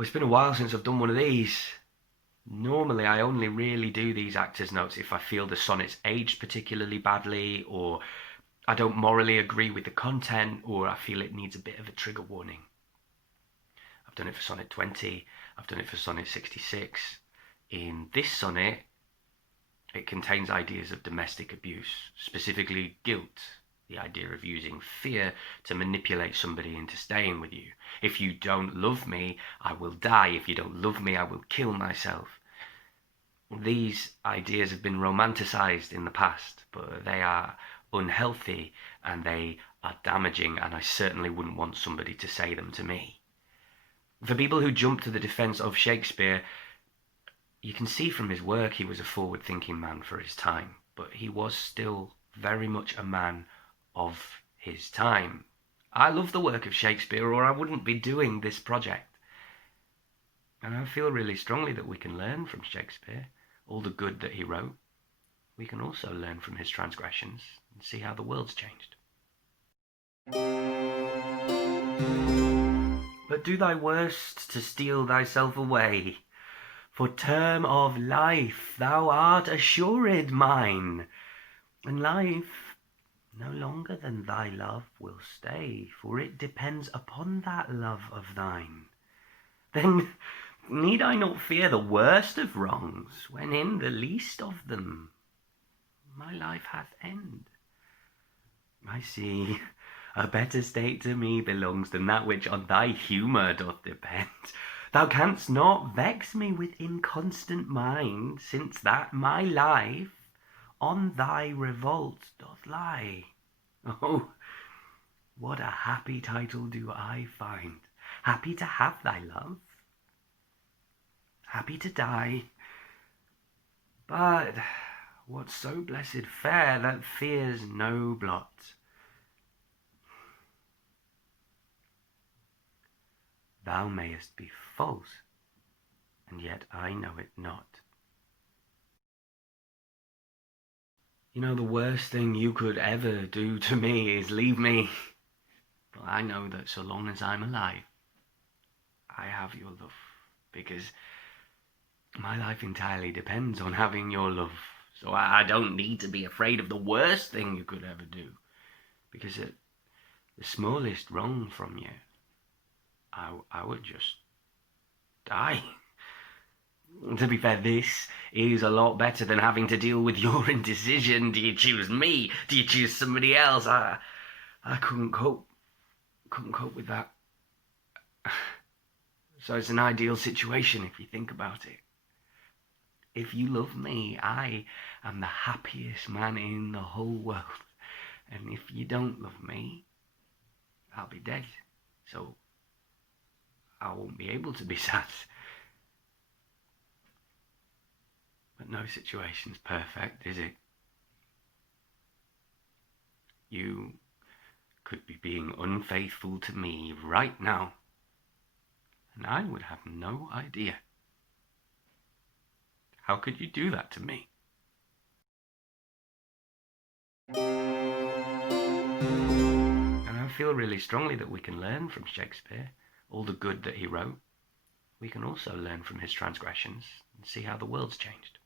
Well, it's been a while since I've done one of these. Normally, I only really do these actors' notes if I feel the sonnet's aged particularly badly, or I don't morally agree with the content, or I feel it needs a bit of a trigger warning. I've done it for Sonnet 20, I've done it for Sonnet 66. In this sonnet, it contains ideas of domestic abuse, specifically guilt, the idea of using fear to manipulate somebody into staying with you. If you don't love me, I will die. If you don't love me, I will kill myself. These ideas have been romanticized in the past, but they are unhealthy and they are damaging, and I certainly wouldn't want somebody to say them to me. For people who jump to the defense of Shakespeare, you can see from his work he was a forward-thinking man for his time, but he was still very much a man of his time. I love the work of Shakespeare, or I wouldn't be doing this project. And I feel really strongly that we can learn from Shakespeare, all the good that he wrote. We can also learn from his transgressions and see how the world's changed. But do thy worst to steal thyself away. For term of life thou art assurèd mine, and life no longer than thy love will stay, for it depends upon that love of thine. Then need I not fear the worst of wrongs, when in the least of them my life hath end? I see a better state to me belongs than that which on thy humour doth depend. Thou canst not vex me with inconstant mind, since that my life on thy revolt doth lie. Oh, what a happy title do I find! Happy to have thy love, happy to die, but what so blessed fair that fears no blot? Thou mayest be false, and yet I know it not. You know, the worst thing you could ever do to me is leave me. But I know that so long as I'm alive, I have your love, because my life entirely depends on having your love. So I don't need to be afraid of the worst thing you could ever do, because at the smallest wrong from you, I would just die. To be fair, this is a lot better than having to deal with your indecision. Do you choose me? Do you choose somebody else? I couldn't cope with that. So it's an ideal situation if you think about it. If you love me, I am the happiest man in the whole world. And if you don't love me, I'll be dead. So I won't be able to be sad. But no situation's perfect, is it? You could be being unfaithful to me right now, and I would have no idea. How could you do that to me? And I feel really strongly that we can learn from Shakespeare, all the good that he wrote. We can also learn from his transgressions and see how the world's changed.